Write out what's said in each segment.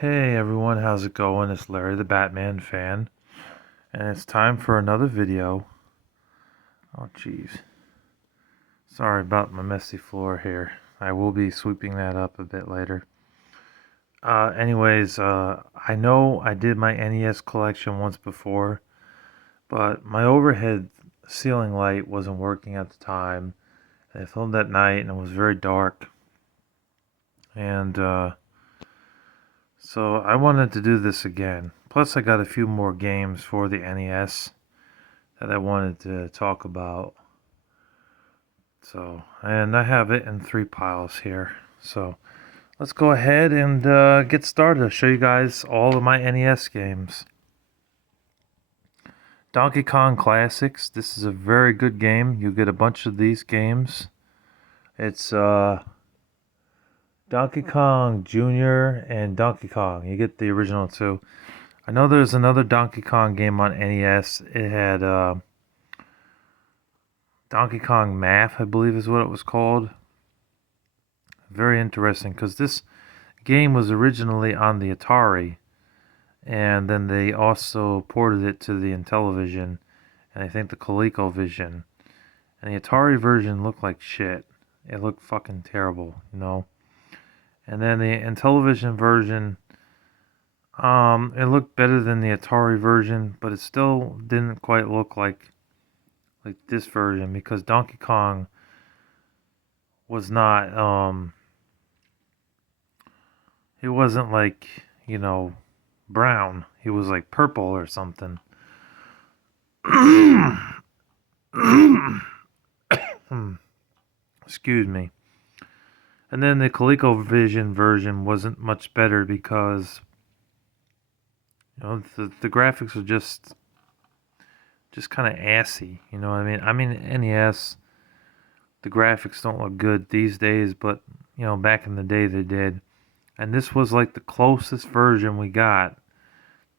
Hey everyone, how's it going? It's Larry the Batman fan, and it's time for another video. Oh jeez. Sorry about my messy floor here. I will be sweeping that up a bit later. I know I did my NES collection once before, but my overhead ceiling light wasn't working at the time. I filmed at night and it was very dark. And so I wanted to do this again. Plus I got a few more games for the NES that I wanted to talk about. So, and I have it in 3 piles here. So, let's go ahead and get started. I'll show you guys all of my NES games. Donkey Kong Classics. This is a very good game. You get a bunch of these games. It's Donkey Kong Jr. and Donkey Kong. You get the original too. I know there's another Donkey Kong game on NES. It had Donkey Kong Math, I believe is what it was called. Very interesting because this game was originally on the Atari, and then they also ported it to the Intellivision and I think the ColecoVision. And the Atari version looked like shit. It looked fucking terrible, you know. And then the Intellivision version, it looked better than the Atari version, but it still didn't quite look like this version because Donkey Kong was not he wasn't like, you know, brown. He was like purple or something. Excuse me. And then the ColecoVision version wasn't much better because, you know, the graphics were just kind of assy. You know what I mean? I mean, NES, the graphics don't look good these days, but, you know, back in the day they did. And this was like the closest version we got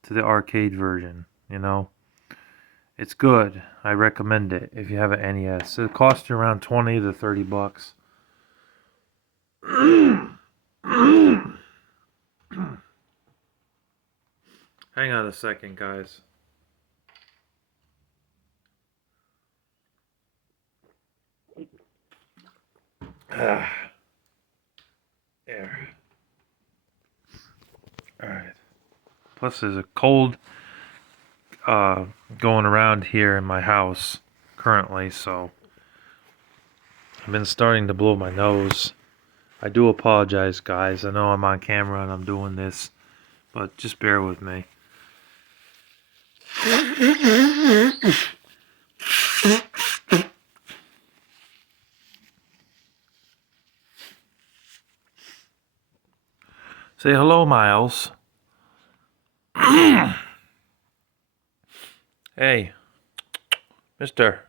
to the arcade version, you know. It's good. I recommend it if you have an NES. It costs you around 20 to 30 bucks. Hang on a second, guys. There. Alright. Plus, there's a cold going around here in my house currently, so I've been starting to blow my nose. I do apologize, guys. I know I'm on camera and I'm doing this, but just bear with me. Say hello, Miles. Hey, mister.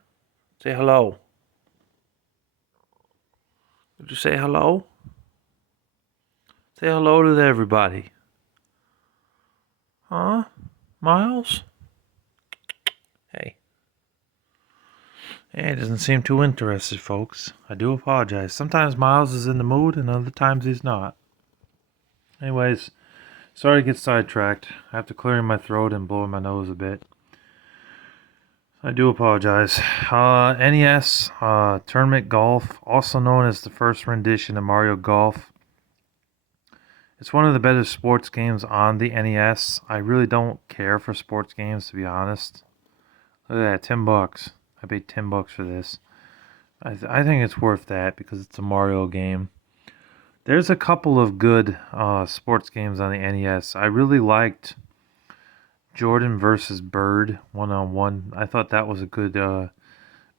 Say hello. Did you say hello? Say hello to everybody. Huh? Miles? Hey. Hey, doesn't seem too interested, folks. I do apologize. Sometimes Miles is in the mood and other times he's not. Anyways, sorry to get sidetracked. I have to clear my throat and blow my nose a bit. I do apologize. NES, Tournament Golf, also known as the first rendition of Mario Golf. It's one of the better sports games on the NES. I really don't care for sports games, to be honest. Look at that, 10 bucks. I paid 10 bucks for this. I think it's worth that because it's a Mario game. There's a couple of good sports games on the NES. I really liked Jordan versus Bird 1-on-1. I thought that was a good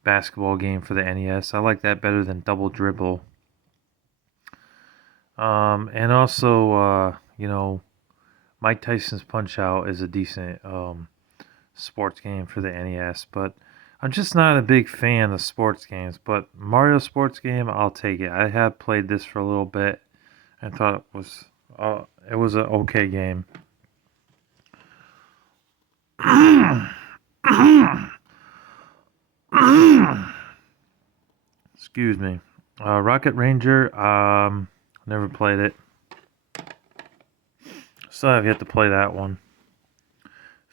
basketball game for the NES. I like that better than Double Dribble. And also, you know, Mike Tyson's Punch Out is a decent sports game for the NES. But I'm just not a big fan of sports games. But Mario sports game, I'll take it. I have played this for a little bit and thought it was an okay game. Excuse me. Rocket Ranger, never played it. Still have yet to play that one.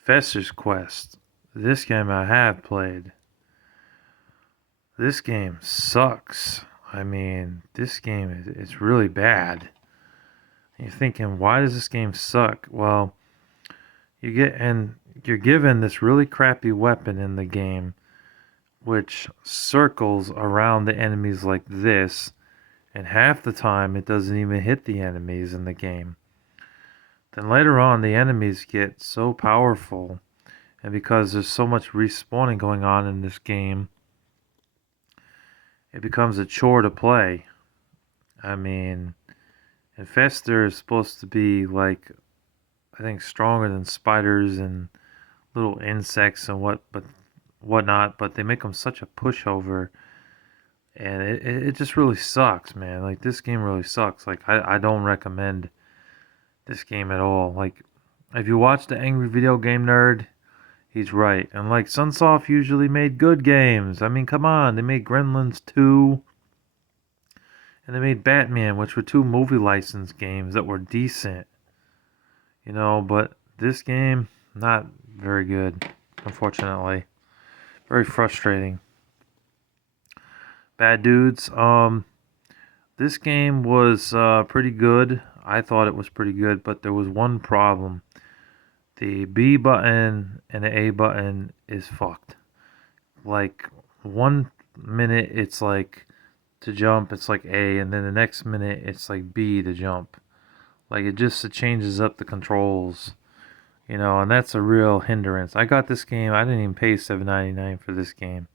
Fester's Quest. This game I have played. This game sucks. I mean, this game is really bad. You're thinking, why does this game suck? Well, you're given this really crappy weapon in the game, which circles around the enemies like this, and half the time it doesn't even hit the enemies in the game. Then later on, the enemies get so powerful, and because there's so much respawning going on in this game, it becomes a chore to play. I mean, Infester is supposed to be like, I think, stronger than spiders and little insects and whatnot, but they make them such a pushover, and it just really sucks, man. Like, this game really sucks. Like, I don't recommend this game at all. Like, if you watch the Angry Video Game Nerd, he's right. And like, Sunsoft usually made good games. I mean, come on, they made Gremlins 2, and they made Batman, which were two movie license games that were decent. You know, but this game, not very good, unfortunately. Very frustrating. Bad Dudes, this game was pretty good. I thought it was pretty good, but there was one problem. The B button and the A button is fucked. Like, 1 minute it's like to jump, it's like A, and then the next minute it's like B to jump. Like, it changes up the controls, you know, and that's a real hindrance. I got this game, I didn't even pay $7.99 for this game.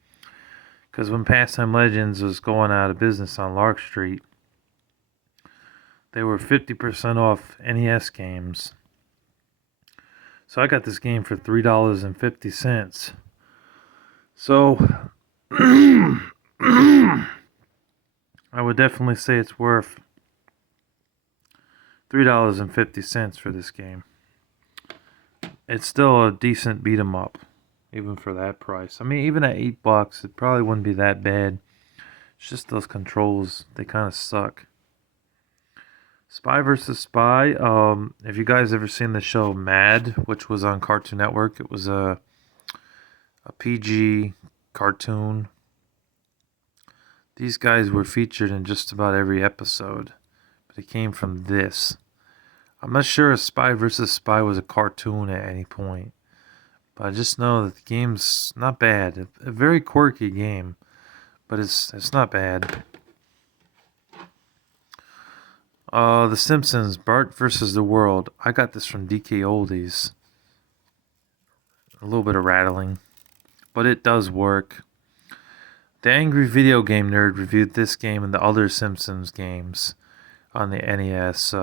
Because when Pastime Legends was going out of business on Lark Street, they were 50% off NES games. So I got this game for $3.50. So I would definitely say it's worth $3.50 for this game. It's still a decent beat 'em up, even for that price. I mean, even at $8, it probably wouldn't be that bad. It's just those controls, they kind of suck. Spy vs. Spy. If you guys ever seen the show Mad, which was on Cartoon Network, it was a PG cartoon. These guys were featured in just about every episode, but it came from this. I'm not sure if Spy vs. Spy was a cartoon at any point, but I just know that the game's not bad. A very quirky game, but it's not bad. The Simpsons, Bart versus the World. I got this from DK Oldies. A little bit of rattling, but it does work. The Angry Video Game Nerd reviewed this game and the other Simpsons games on the NES.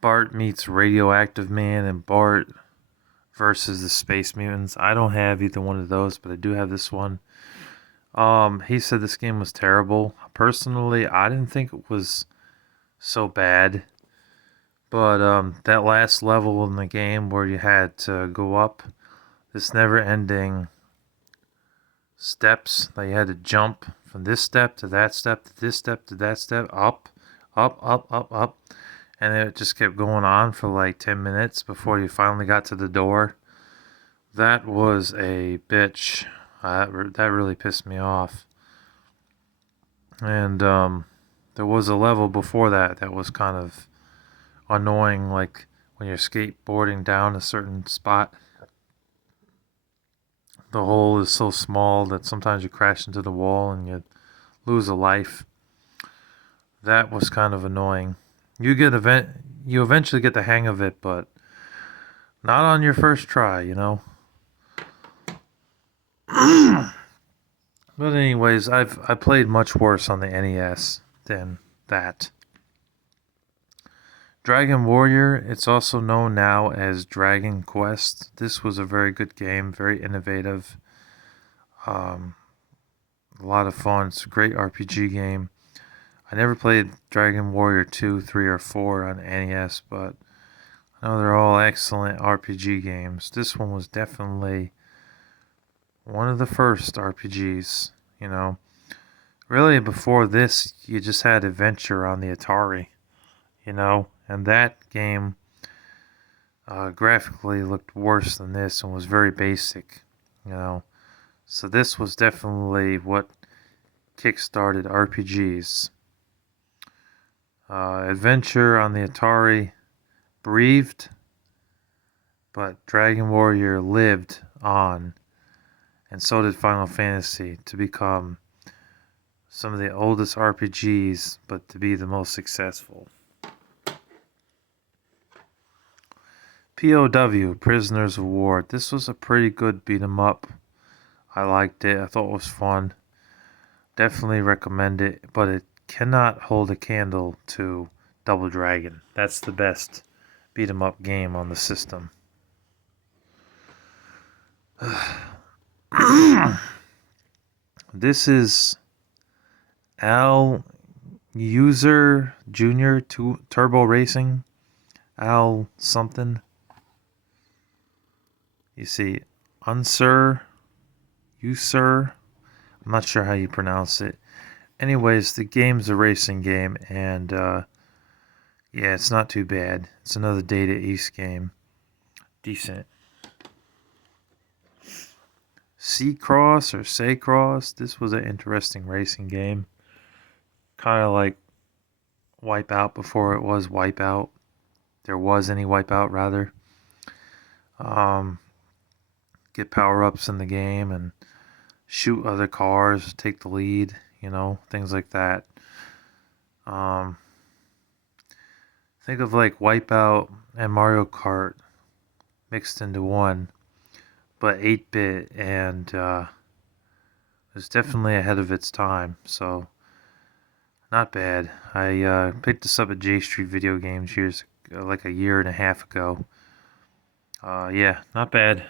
Bart meets Radioactive Man and Bart versus the Space Mutants. I don't have either one of those, but I do have this one. He said this game was terrible. Personally, I didn't think it was so bad. But that last level in the game where you had to go up this never-ending steps that you had to jump from this step to that step to this step to that step, up, up, up, up, up. And it just kept going on for like 10 minutes before you finally got to the door. That was a bitch. That really pissed me off. And there was a level before that was kind of annoying, like when you're skateboarding down a certain spot. The hole is so small that sometimes you crash into the wall and you lose a life. That was kind of annoying. You eventually get the hang of it, but not on your first try, you know. But anyways, I played much worse on the NES than that. Dragon Warrior, it's also known now as Dragon Quest. This was a very good game, very innovative. A lot of fun. It's a great RPG game. I never played Dragon Warrior 2, 3, or 4 on NES, but I know they're all excellent RPG games. This one was definitely one of the first RPGs, you know. Really, before this, you just had Adventure on the Atari. and that game graphically looked worse than this and was very basic, you know. So this was definitely what kickstarted RPGs. Adventure on the Atari breathed, but Dragon Warrior lived on, and so did Final Fantasy, to become some of the oldest RPGs, but to be the most successful. POW, Prisoners of War. This was a pretty good beat 'em up. I liked it. I thought it was fun. Definitely recommend it, but it cannot hold a candle to Double Dragon. That's the best beat 'em up game on the system. This is Al User Junior Turbo Racing. Al something. You see, Unsur, User. I'm not sure how you pronounce it. Anyways, the game's a racing game, and yeah, it's not too bad. It's another Data East game. Decent. C-Cross or Say-Cross. This was an interesting racing game. Kind of like Wipeout before it was Wipeout. There was any Wipeout, rather. Get power-ups in the game and shoot other cars, take the lead, things like that. Think of like Wipeout and Mario Kart mixed into one, but 8-bit, and it's definitely ahead of its time, so not bad. I picked this up at J Street Video Games like a year and a half ago. Yeah, not bad.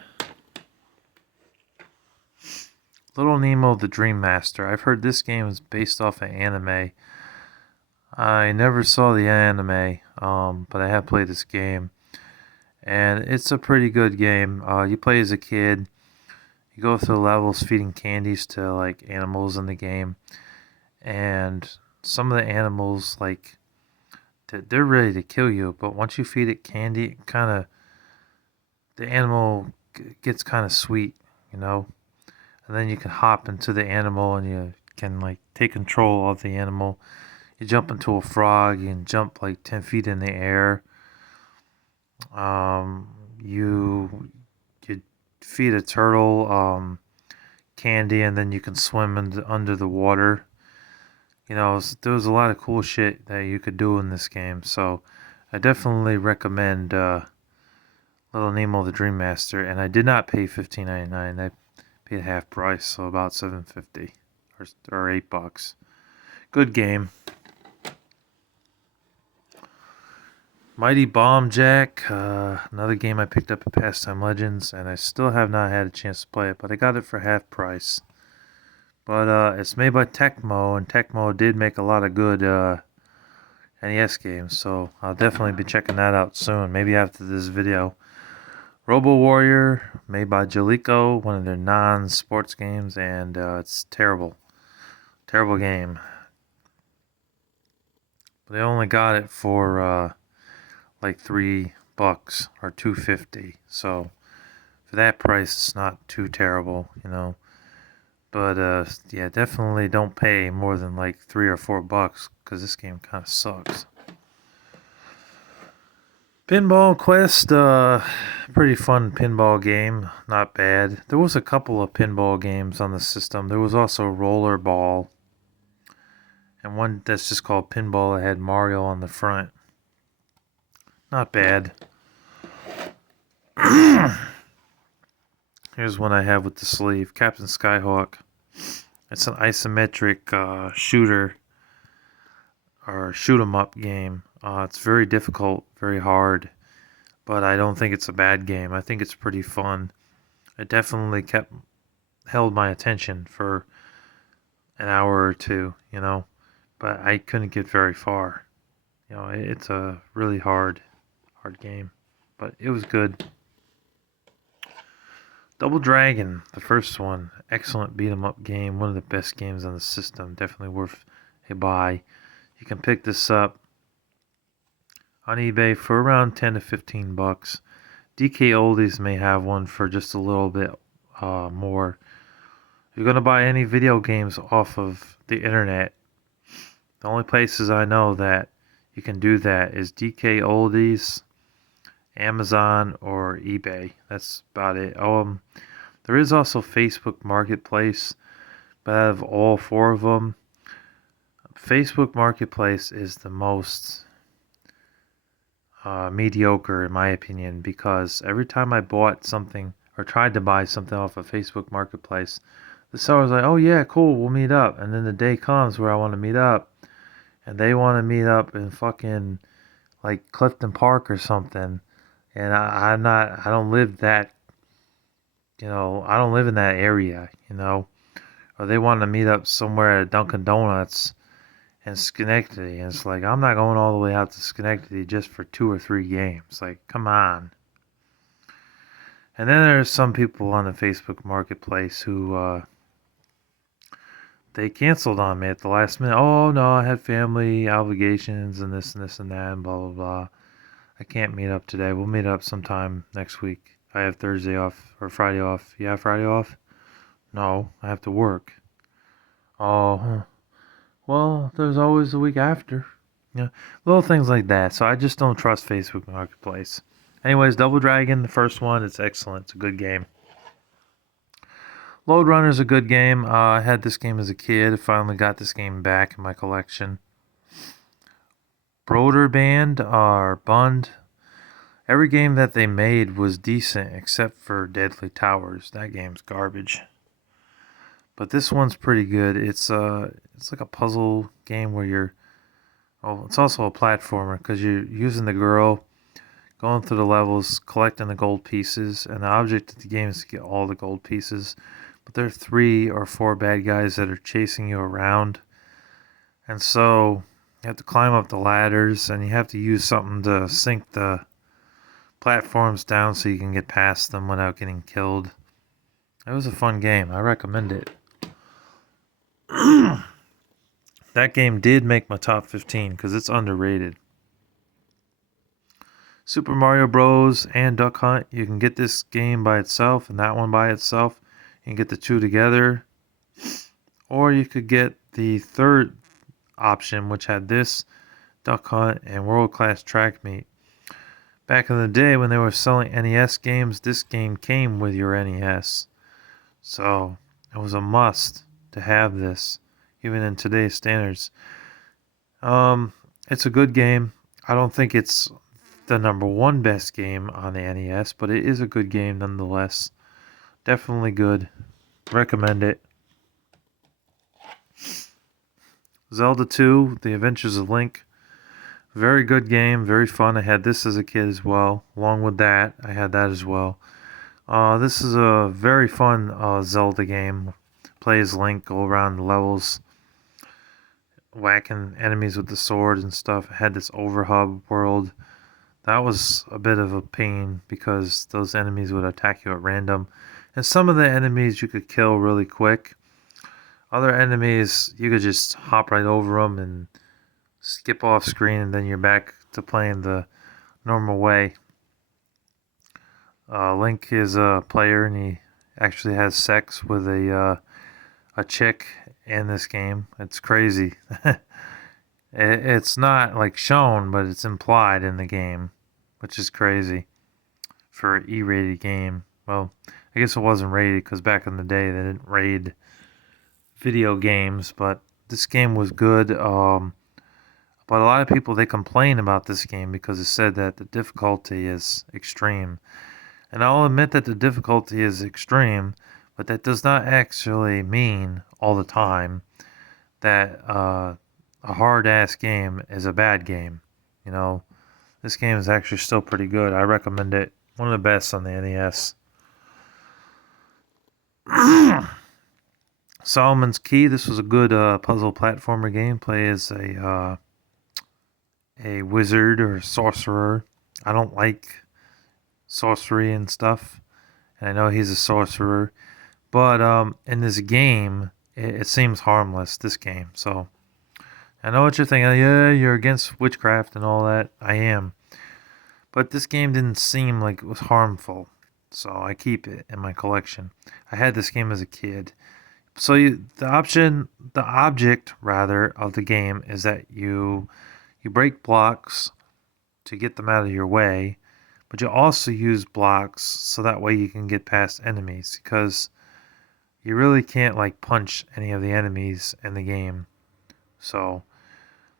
Little Nemo the Dream Master. I've heard this game is based off an anime. I never saw the anime, but I have played this game, and it's a pretty good game. You play as a kid. You go through levels feeding candies to like animals in the game, and some of the animals, like, they're ready to kill you, but once you feed it candy, the animal gets kind of sweet, and then you can hop into the animal and you can like take control of the animal. You jump into a frog, you can jump like 10 feet in the air. You feed a turtle candy, and then you can swim under the water. There was a lot of cool shit that you could do in this game, so I definitely recommend Little Nemo the Dream Master, and I did not pay $15.99. I paid half price, so about $7.50 or $8. Good game. Mighty Bomb Jack, another game I picked up at Pastime Legends, and I still have not had a chance to play it, but I got it for half price. But it's made by Tecmo, and Tecmo did make a lot of good NES games, so I'll definitely be checking that out soon, maybe after this video. Robo Warrior, made by Jaleco, one of their non-sports games, and it's terrible. Terrible game. But they only got it for like $3 or $2.50, so for that price it's not too terrible, But yeah, definitely don't pay more than like $3 or $4 because this game kind of sucks. Pinball Quest, pretty fun pinball game, not bad. There was a couple of pinball games on the system. There was also Rollerball, and one that's just called Pinball that had Mario on the front. Not bad. Here's one I have with the sleeve. Captain Skyhawk. It's an isometric shooter or shoot 'em up game. It's very difficult, very hard, but I don't think it's a bad game. I think it's pretty fun. It definitely held my attention for an hour or two, but I couldn't get very far. It's a really hard game, but it was good. Double Dragon, the first one, excellent beat 'em up game, one of the best games on the system, definitely worth a buy. You can pick this up on eBay for around 10 to 15 bucks. DK Oldies may have one for just a little bit more. If you're going to buy any video games off of the internet, the only places I know that you can do that is DK Oldies, Amazon, or eBay. That's about it. There is also Facebook Marketplace, but out of all four of them, Facebook Marketplace is the most mediocre in my opinion, because every time I bought something or tried to buy something off of Facebook Marketplace, the seller's like, "Oh yeah, cool, we'll meet up," and then the day comes where I want to meet up, and they want to meet up in fucking like Clifton Park or something, and I don't live that, I don't live in that area, or they want to meet up somewhere at Dunkin' Donuts in Schenectady, and it's like, I'm not going all the way out to Schenectady just for 2 or 3 games. Like, come on. And then there's some people on the Facebook Marketplace who they canceled on me at the last minute. "Oh no, I had family obligations and this and that and blah blah blah. I can't meet up today. We'll meet up sometime next week. I have Thursday off or Friday off. You have Friday off?" "No, I have to work." "Oh, huh. Well, there's always the week after." Little things like that. So I just don't trust Facebook Marketplace. Anyways, Double Dragon, the first one, it's excellent. It's a good game. Load Runner's a good game. I had this game as a kid. I finally got this game back in my collection. Broder Band or Bund. Every game that they made was decent except for Deadly Towers. That game's garbage. But this one's pretty good. It's like a puzzle game where it's also a platformer because you're using the girl, going through the levels, collecting the gold pieces, and the object of the game is to get all the gold pieces. But there are 3 or 4 bad guys that are chasing you around. And so you have to climb up the ladders, and you have to use something to sink the platforms down so you can get past them without getting killed. It was a fun game. I recommend it. That game did make my top 15 because it's underrated. Super Mario Bros. And Duck Hunt. You can get this game by itself and that one by itself. You can get the 2 together. Or you could get the third option, which had this, Duck Hunt, and World Class Track Meet. Back in the day when they were selling NES games, this game came with your NES. So it was a must to have this, even in today's standards. It's a good game. I don't think it's the number 1 best game on the NES, but it is a good game nonetheless. Definitely good. Recommend it. Zelda 2, The Adventures of Link. Very good game, very fun. I had this as a kid as well. Along with that, I had that as well. This is a very fun Zelda game. Play as Link, go around the levels, whacking enemies with the sword and stuff. I had this overhub world. That was a bit of a pain because those enemies would attack you at random. And some of the enemies you could kill really quick. Other enemies, you could just hop right over them and skip off screen, and then you're back to playing the normal way. Link is a player, and he actually has sex with a chick in this game. It's crazy. It's not like shown, but it's implied in the game, which is crazy for an E-rated game. Well, I guess it wasn't rated because back in the day they didn't raid video games, but this game was good. But a lot of people, they complain about this game because it said that the difficulty is extreme. And I'll admit that the difficulty is extreme, but that does not actually mean all the time that a hard-ass game is a bad game. This game is actually still pretty good. I recommend it. One of the best on the NES. Solomon's Key. This was a good puzzle platformer game. Play as a wizard or a sorcerer. I don't like sorcery and stuff, and I know he's a sorcerer, but in this game it seems harmless, this game. So I know what you're thinking. Yeah, you're against witchcraft and all that. I am. But this game didn't seem like it was harmful. So I keep it in my collection. I had this game as a kid. So the object rather of the game is that you break blocks to get them out of your way, but you also use blocks so that way you can get past enemies because you really can't like punch any of the enemies in the game. So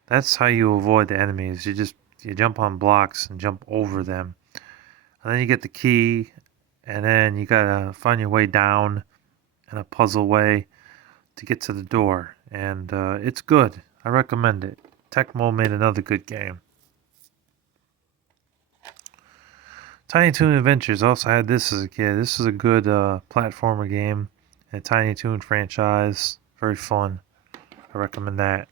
that's how you avoid the enemies. You jump on blocks and jump over them. And then you get the key and then you gotta find your way down in a puzzle way to get to the door. And it's good. I recommend it. Tecmo made another good game. Tiny Toon Adventures also had this as a kid. This is a good platformer game. A Tiny Toon franchise. Very fun. I recommend that.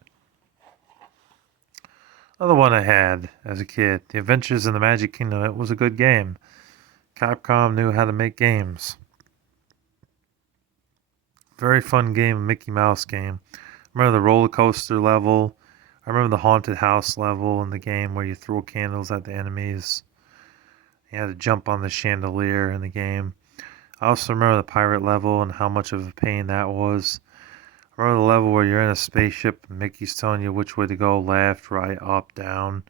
Another one I had as a kid, The Adventures in the Magic Kingdom. It was a good game. Capcom knew how to make games. Very fun game, Mickey Mouse game. I remember the roller coaster level. I remember the haunted house level in the game where you throw candles at the enemies. You had to jump on the chandelier in the game. I also remember the pirate level and how much of a pain that was. I remember the level where you're in a spaceship and Mickey's telling you which way to go, left, right, up, down,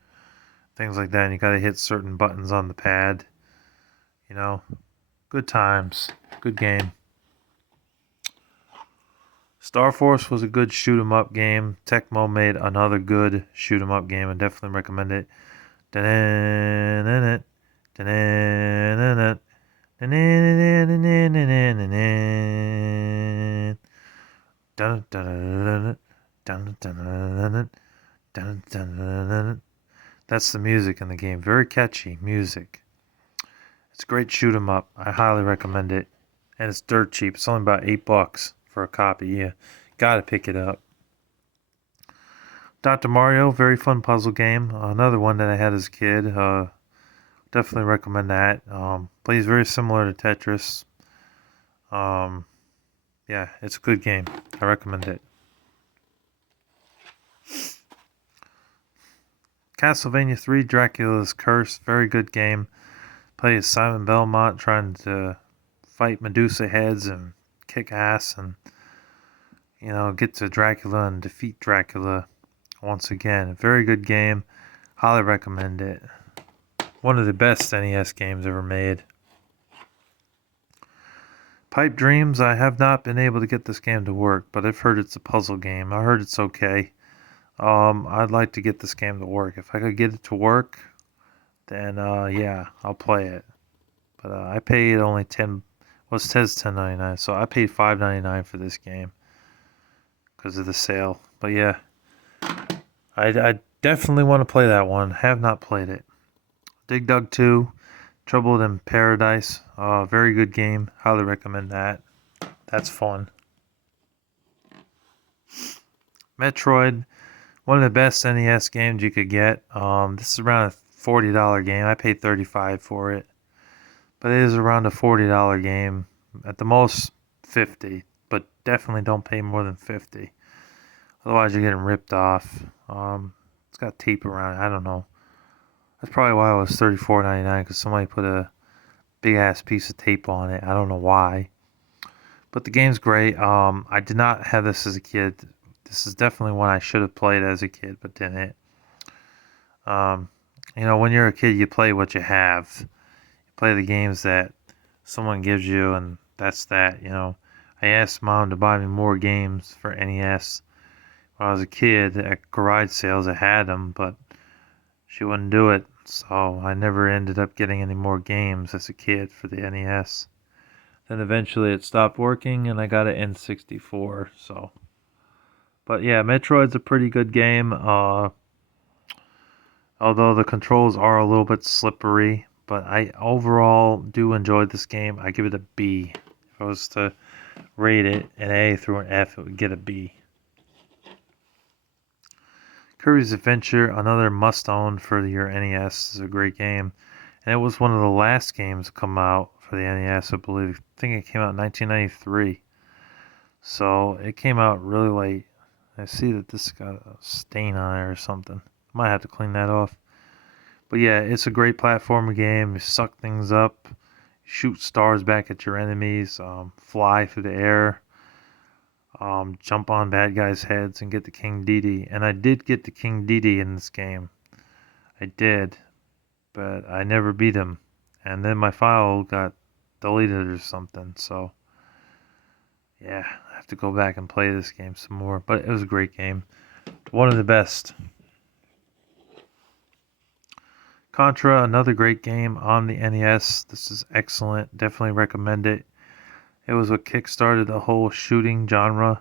things like that. And you gotta hit certain buttons on the pad. You know, good times, good game. Star Force was a good shoot 'em up game. Tecmo made another good shoot 'em up game. I definitely recommend it. That's the music in the game. Very catchy music. It's a great shoot 'em up. I highly recommend it. And it's dirt cheap. It's only about $8 for a copy. Yeah, gotta pick it up. Dr. Mario, very fun puzzle game. Another one that I had as a kid. Definitely recommend that. Plays very similar to Tetris. Yeah, it's a good game. I recommend it. Castlevania 3 Dracula's Curse, very good game. Play as Simon Belmont trying to fight Medusa heads and kick ass and, get to Dracula and defeat Dracula once again. Very good game. Highly recommend it. One of the best NES games ever made. Pipe Dreams, I have not been able to get this game to work, but I've heard it's a puzzle game. I heard it's okay. I'd like to get this game to work. If I could get it to work, then yeah, I'll play it. But I paid only 10. Well, it says $10.99, so I paid $5.99 for this game because of the sale. But yeah, I definitely want to play that one. Have not played it. Dig Dug 2, Troubled in Paradise. Very good game. Highly recommend that. That's fun. Metroid, one of the best NES games you could get. This is around a $40 game. I paid $35 for it. But it is around a $40 game. At the most, $50. But definitely don't pay more than $50. Otherwise, you're getting ripped off. It's got tape around it. I don't know. That's probably why it was $34.99, because somebody put a big ass piece of tape on it. I don't know why. But the game's great. I did not have this as a kid. This is definitely one I should have played as a kid, but didn't. When you're a kid, you play what you have. You play the games that someone gives you, and that's that. I asked Mom to buy me more games for NES when I was a kid. At garage sales, I had them, but she wouldn't do it. So I never ended up getting any more games as a kid for the NES. Then eventually it stopped working and I got an N64. But yeah, Metroid's a pretty good game. Although the controls are a little bit slippery, but I overall do enjoy this game. I give it a B. If I was to rate it an A through an F, it would get a B. Kirby's Adventure, another must-own for your NES, is a great game. And it was one of the last games to come out for the NES, I believe. I think it came out in 1993. So it came out really late. I see that this got a stain on it or something. Might have to clean that off. But yeah, it's a great platformer game. You suck things up, shoot stars back at your enemies, fly through the air, jump on bad guys' heads and get the King Dedede. And I did get the King Dedede in this game. I did, but I never beat him. And then my file got deleted or something, so yeah, I have to go back and play this game some more. But it was a great game. One of the best. Contra, another great game on the NES. This is excellent. Definitely recommend it. It was what kickstarted the whole shooting genre,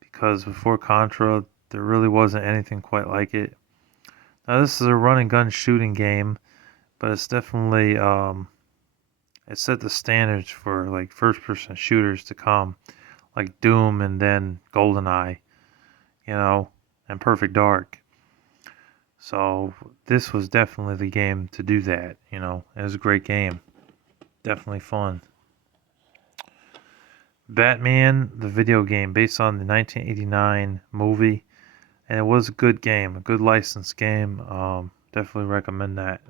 because before Contra, there really wasn't anything quite like it. Now, this is a run and gun shooting game, but it's definitely it set the standards for like first person shooters to come, like Doom and then GoldenEye, and Perfect Dark. So this was definitely the game to do that. It was a great game, definitely fun. Batman, the video game, based on the 1989 movie, and it was a good game, a good licensed game. Definitely recommend that.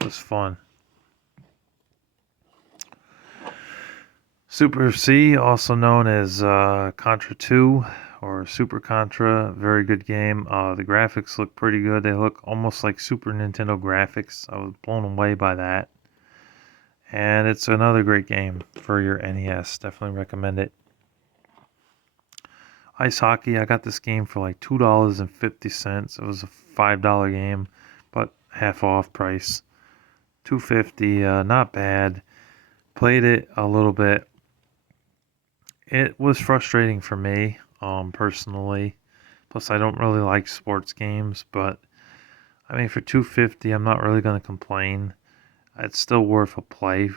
It was fun. Super C, also known as Contra 2 or Super Contra, very good game. The graphics look pretty good. They look almost like Super Nintendo graphics. I was blown away by that. And it's another great game for your NES. Definitely recommend it. Ice Hockey, I got this game for like $2.50. It was a $5 game, but half off price. $2.50, not bad. Played it a little bit. It was frustrating for me, personally. Plus, I don't really like sports games, but I mean, for $2.50, I'm not really going to complain. It's still worth a play,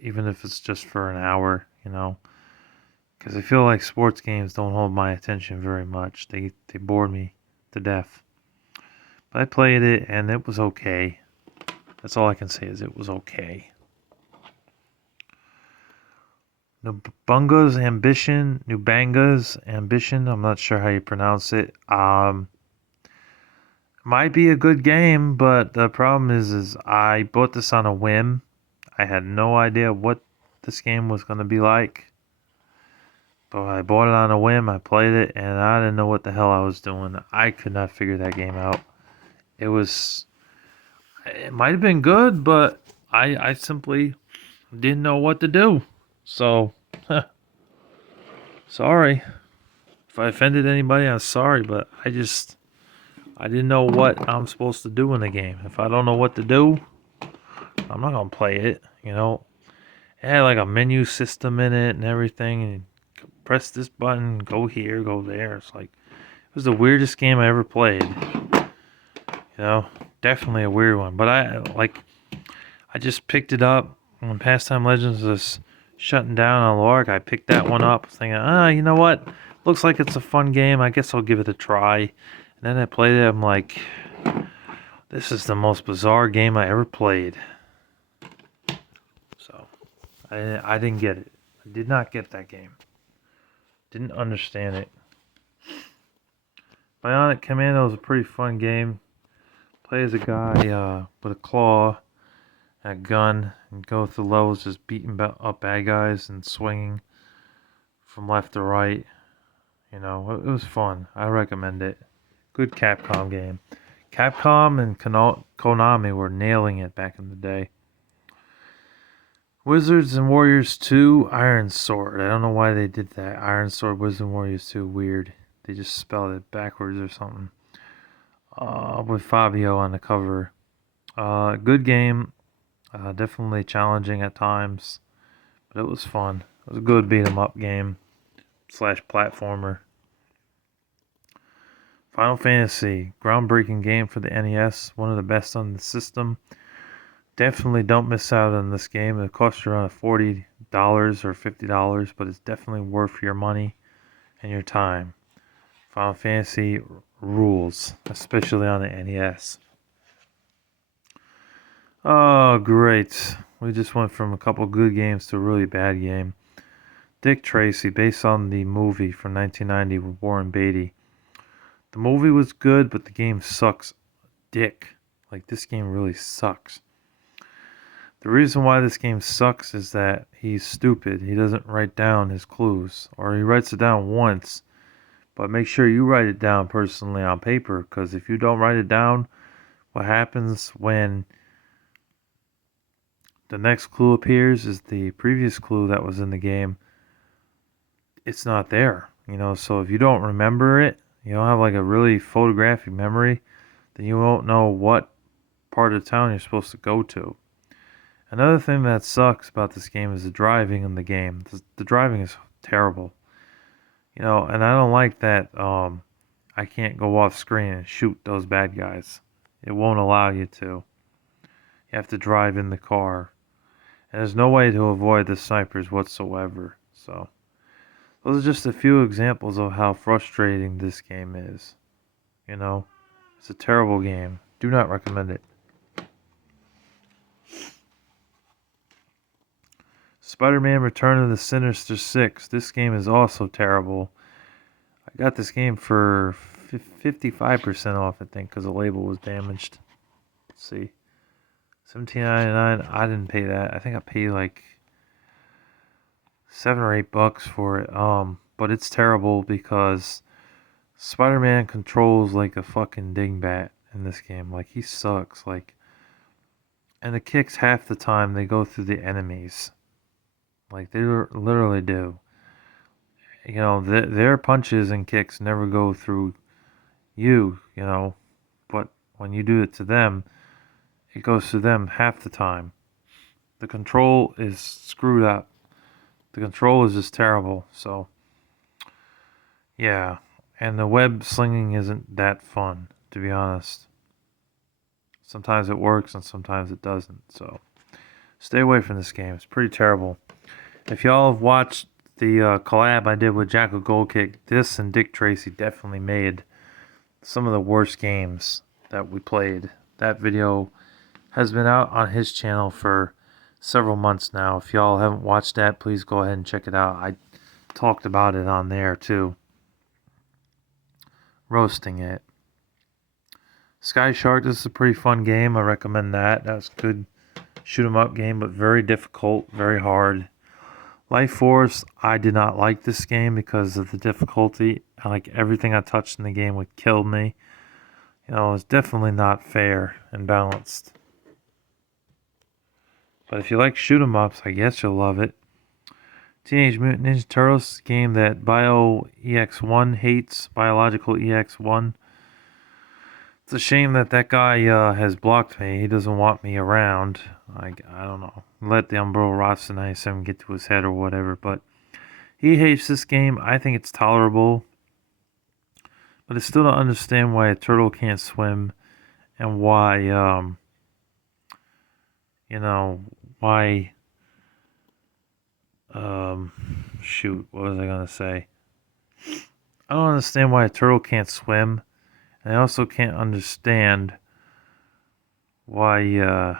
even if it's just for an hour, because I feel like sports games don't hold my attention very much. They bore me to death. But I played it, and it was okay. That's all I can say is it was okay. Nubanga's Ambition, I'm not sure how you pronounce it. Might be a good game, but the problem is I bought this on a whim. I had no idea what this game was going to be like. But I bought it on a whim, I played it, and I didn't know what the hell I was doing. I could not figure that game out. It might have been good, but I simply didn't know what to do. So, sorry. If I offended anybody, I'm sorry, but I didn't know what I'm supposed to do in the game. If I don't know what to do, I'm not gonna play it, It had like a menu system in it and everything, and press this button, go here, go there. It's like, it was the weirdest game I ever played. Definitely a weird one. But I just picked it up when Pastime Legends was shutting down on Lark. I picked that one up, thinking, you know what? Looks like it's a fun game. I guess I'll give it a try. And then I played it. I'm like, this is the most bizarre game I ever played. So, I didn't get it. I did not get that game. Didn't understand it. Bionic Commando is a pretty fun game. Play as a guy with a claw and a gun and go through levels just beating up bad guys and swinging from left to right. It was fun. I recommend it. Good Capcom game. Capcom and Konami were nailing it back in the day. Wizards and Warriors 2 Iron Sword. I don't know why they did that. Iron Sword, Wizards and Warriors 2. Weird. They just spelled it backwards or something. With Fabio on the cover. Good game. Definitely challenging at times. But it was fun. It was a good beat 'em up game. / platformer. Final Fantasy. Groundbreaking game for the NES. One of the best on the system. Definitely don't miss out on this game. It costs you around $40 or $50, but it's definitely worth your money and your time. Final Fantasy rules, especially on the NES. Oh, great. We just went from a couple good games to a really bad game. Dick Tracy, based on the movie from 1990 with Warren Beatty. The movie was good, but the game sucks dick. Like, this game really sucks. The reason why this game sucks is that he's stupid. He doesn't write down his clues, or he writes it down once, but make sure you write it down personally on paper, because if you don't write it down, what happens when the next clue appears is the previous clue that was in the game. It's not there, so if you don't remember it, you don't have like a really photographic memory, then you won't know what part of town you're supposed to go to. Another thing that sucks about this game is the driving in the game. The driving is terrible. And I don't like that I can't go off screen and shoot those bad guys. It won't allow you to. You have to drive in the car. And there's no way to avoid the snipers whatsoever. So, those are just a few examples of how frustrating this game is. It's a terrible game. Do not recommend it. Spider-Man Return of the Sinister Six. This game is also terrible. I got this game for 55% off, I think, because the label was damaged. Let's see. $17.99. I didn't pay that. I think I paid like $7 or $8 for it. But it's terrible because Spider-Man controls like a fucking dingbat in this game. Like, he sucks. And the kicks half the time they go through the enemies. Like, they literally do. Their punches and kicks never go through you, but when you do it to them, it goes through them half the time. The control is screwed up. The control is just terrible, so yeah. And the web slinging isn't that fun, to be honest. Sometimes it works and sometimes it doesn't, so stay away from this game. It's pretty terrible. If y'all have watched the collab I did with Jackal Goldkick, this and Dick Tracy definitely made some of the worst games that we played. That video has been out on his channel for several months now. If y'all haven't watched that, please go ahead and check it out. I talked about it on there too. Roasting it. Sky Shark, this is a pretty fun game. I recommend that. That's a good shoot 'em up game, but very difficult, very hard. Life Force, I did not like this game because of the difficulty. Like, everything I touched in the game would kill me. It's definitely not fair and balanced. But if you like shoot 'em ups, I guess you'll love it. Teenage Mutant Ninja Turtles is a game that BioEX1 hates. Biological EX1. It's a shame that guy has blocked me. He doesn't want me around. I don't know. Let the Umbrella Rots 97 get to his head or whatever. But he hates this game. I think it's tolerable. But I still don't understand why a turtle can't swim. And why, shoot, what was I going to say? I don't understand why a turtle can't swim. And I also can't understand why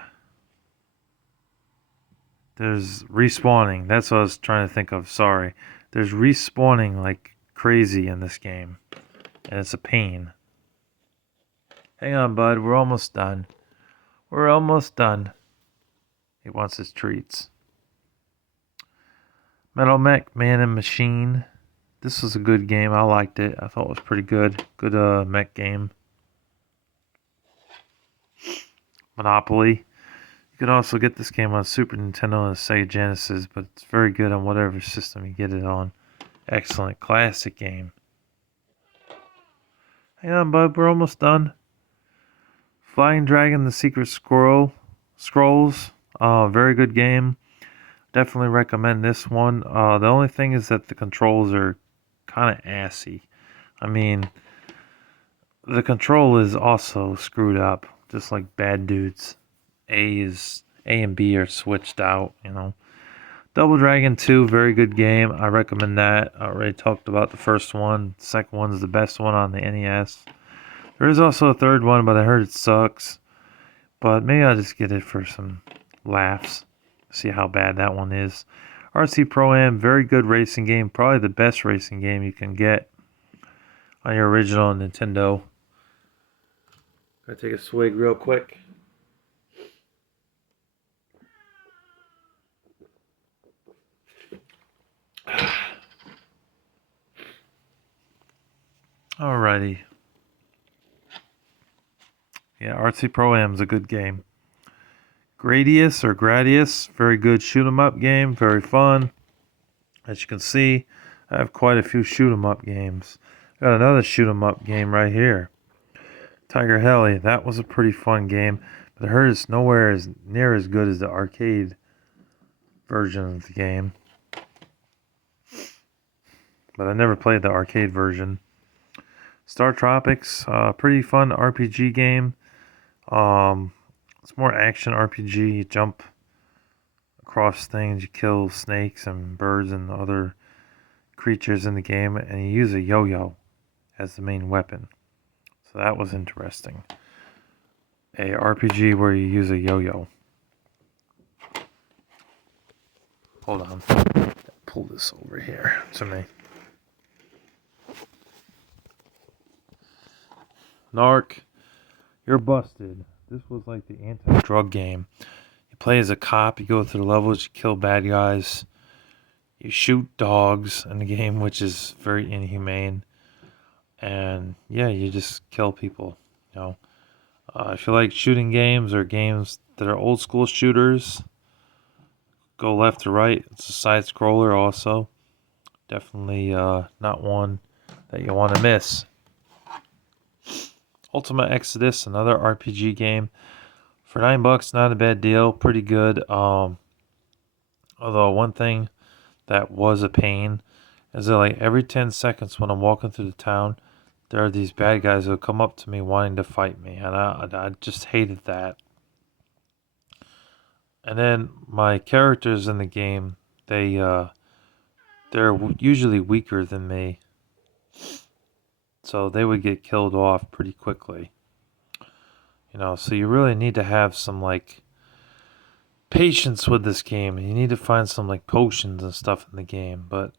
there's respawning. That's what I was trying to think of. Sorry. There's respawning like crazy in this game. And it's a pain. Hang on, bud. We're almost done. We're almost done. He wants his treats. Metal Mech Man and Machine. This was a good game. I liked it. I thought it was pretty good. Good mech game. Monopoly. You could also get this game on Super Nintendo and Sega Genesis, but it's very good on whatever system you get it on. Excellent. Classic game. Hang on, bud. We're almost done. Flying Dragon, The Secret Scrolls. Very good game. Definitely recommend this one. The only thing is that the controls are kind of assy. I mean, the control is also screwed up, just like Bad Dudes. A and B are switched out, Double Dragon 2, very good game. I recommend that. I already talked about the first one. The second one is the best one on the NES. There is also a third one, but I heard it sucks. But maybe I'll just get it for some laughs. See how bad that one is. RC Pro-Am, very good racing game. Probably the best racing game you can get on your original Nintendo. Gotta take a swig real quick. Alrighty. Yeah, Artsy Pro Am's a good game. Gradius or Gradius, very good shoot 'em up game, very fun. As you can see, I have quite a few shoot 'em up games. Got another shoot 'em up game right here. Tiger Heli, that was a pretty fun game, but I heard it's nowhere as near as good as the arcade version of the game. But I never played the arcade version. Star Tropics, pretty fun RPG game. It's more action RPG. You jump across things, you kill snakes and birds and other creatures in the game, and you use a yo-yo as the main weapon. So that was interesting. A RPG where you use a yo-yo. Hold on. Pull this over here to me. Narc, you're busted. This was like the anti-drug game. You play as a cop, you go through the levels, you kill bad guys. You shoot dogs in the game, which is very inhumane. And yeah, you just kill people, you know. If you like shooting games or games that are old school shooters, go left to right. It's a side scroller also. Definitely not one that you want to miss. Ultimate Exodus, another RPG game. For $9, not a bad deal. Pretty good. Although one thing that was a pain is that like every 10 seconds when I'm walking through the town, there are these bad guys who come up to me wanting to fight me, and I just hated that. And then my characters in the game, they're usually weaker than me, so they would get killed off pretty quickly. You know, so you really need to have some like patience with this game, and you need to find some like potions and stuff in the game. But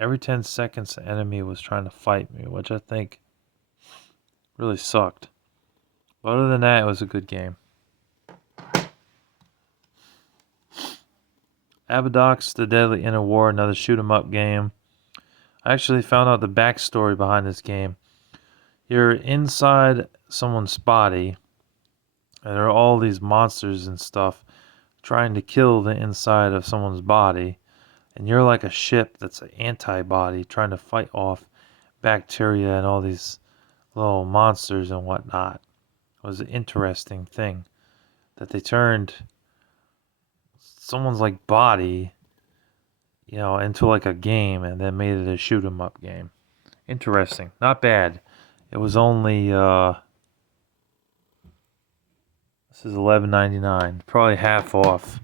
every 10 seconds, the enemy was trying to fight me, which I think really sucked. But other than that, it was a good game. Abadox, The Deadly Inner War, another shoot 'em up game. I actually found out the backstory behind this game. You're inside someone's body, and there are all these monsters and stuff trying to kill the inside of someone's body. And you're like a ship that's an antibody trying to fight off bacteria and all these little monsters and whatnot. It was an interesting thing that they turned someone's like body, you know, into like a game and then made it a shoot 'em up game. Interesting. Not bad. It was only this is $11.99. Probably half off.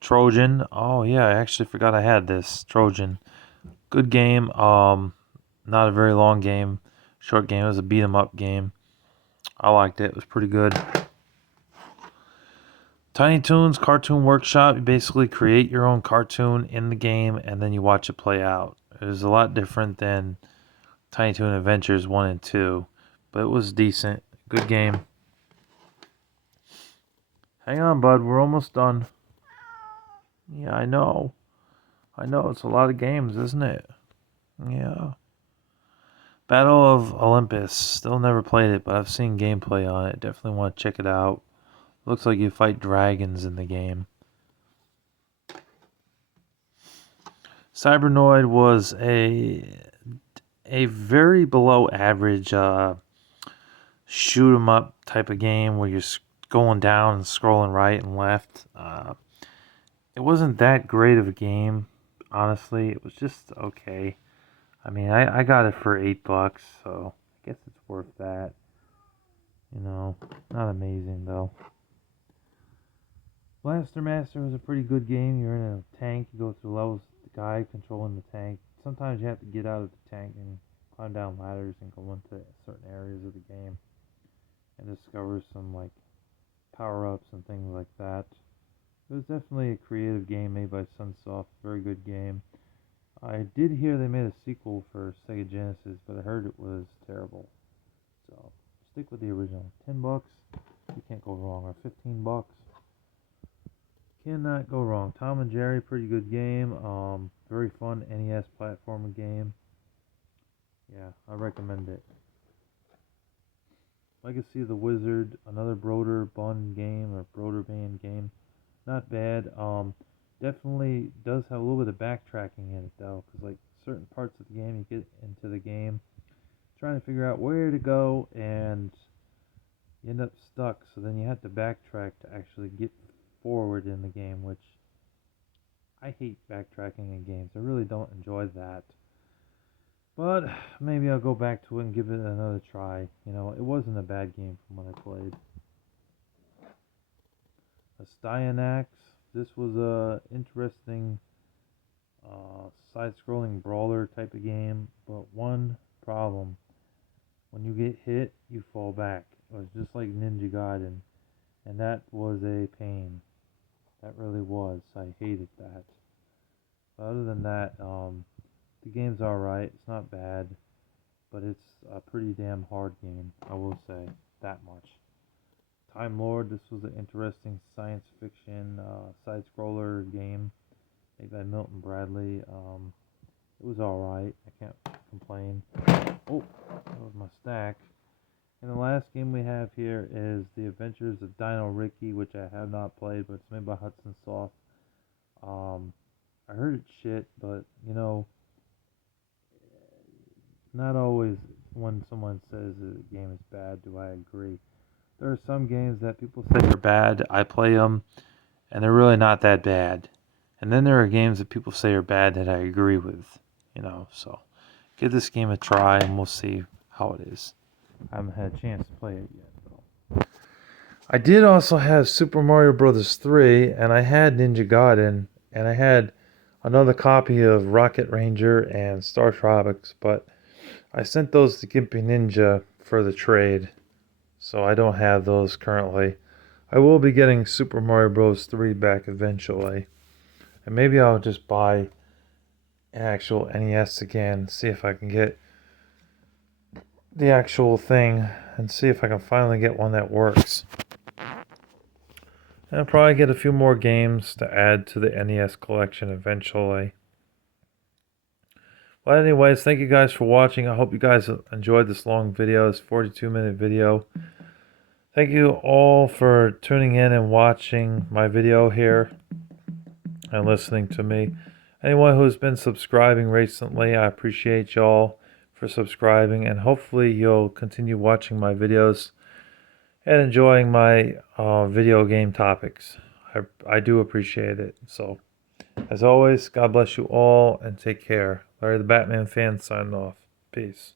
Trojan. Oh yeah, I actually forgot I had this. Trojan. Good game. Not a very long game. Short game. It was a beat 'em up game. I liked it. It was pretty good. Tiny Toons Cartoon Workshop. You basically create your own cartoon in the game and then you watch it play out. It was a lot different than Tiny Toon Adventures 1 and 2, but it was decent. Good game. Hang on, bud. We're almost done. Yeah, I know. I know. It's a lot of games, isn't it? Yeah. Battle of Olympus. Still never played it, but I've seen gameplay on it. Definitely want to check it out. Looks like you fight dragons in the game. Cybernoid was a very below average shoot 'em up type of game where you're going down and scrolling right and left. It wasn't that great of a game, honestly. It was just okay. I mean, I got it for $8, so I guess it's worth that. You know, not amazing though. Blaster Master was a pretty good game. You're in a tank, you go through levels with the guy controlling the tank. Sometimes you have to get out of the tank and climb down ladders and go into certain areas of the game and discover some like power-ups and things like that. It was definitely a creative game made by Sunsoft. Very good game. I did hear they made a sequel for Sega Genesis, but I heard it was terrible. So stick with the original. $10, you can't go wrong. Or $15, cannot go wrong. Tom and Jerry, pretty good game. Very fun NES platformer game. Yeah, I recommend it. Legacy of the Wizard, another Broder Bun game or Broder Band game. Not bad. Definitely does have a little bit of backtracking in it though, because like certain parts of the game, you get into the game trying to figure out where to go, and you end up stuck. So then you have to backtrack to actually get forward in the game, which I hate backtracking in games. I really don't enjoy that. But maybe I'll go back to it and give it another try. You know, it wasn't a bad game from what I played. Astyanax. This was a interesting side-scrolling brawler type of game, but one problem: when you get hit, you fall back. It was just like Ninja Gaiden, and that was a pain. That really was. I hated that. But other than that, the game's alright. It's not bad, but it's a pretty damn hard game. I will say that much. Time Lord. This was an interesting science fiction side scroller game made by Milton Bradley. It was alright. I can't complain. Oh, that was my stack. And the last game we have here is The Adventures of Dino Ricky, which I have not played, but it's made by Hudson Soft. I heard it's shit, but you know, not always when someone says a game is bad do I agree. There are some games that people say are bad. I play them, and they're really not that bad. And then there are games that people say are bad that I agree with. You know, so give this game a try, and we'll see how it is. I haven't had a chance to play it yet, though. I did also have Super Mario Bros. 3, and I had Ninja Gaiden, and I had another copy of Rocket Ranger and Star Tropics, but I sent those to Gimpy Ninja for the trade, so I don't have those currently. I will be getting Super Mario Bros. 3 back eventually, and maybe I'll just buy an actual NES again, see if I can get the actual thing, and see if I can finally get one that works. And I'll probably get a few more games to add to the NES collection eventually. Well, anyways, thank you guys for watching. I hope you guys enjoyed this long video, this 42-minute video. Thank you all for tuning in and watching my video here and listening to me. Anyone who's been subscribing recently, I appreciate y'all for subscribing, and hopefully you'll continue watching my videos and enjoying my video game topics. I do appreciate it. So, as always, God bless you all and take care. Larry the Batman fan signing off. Peace.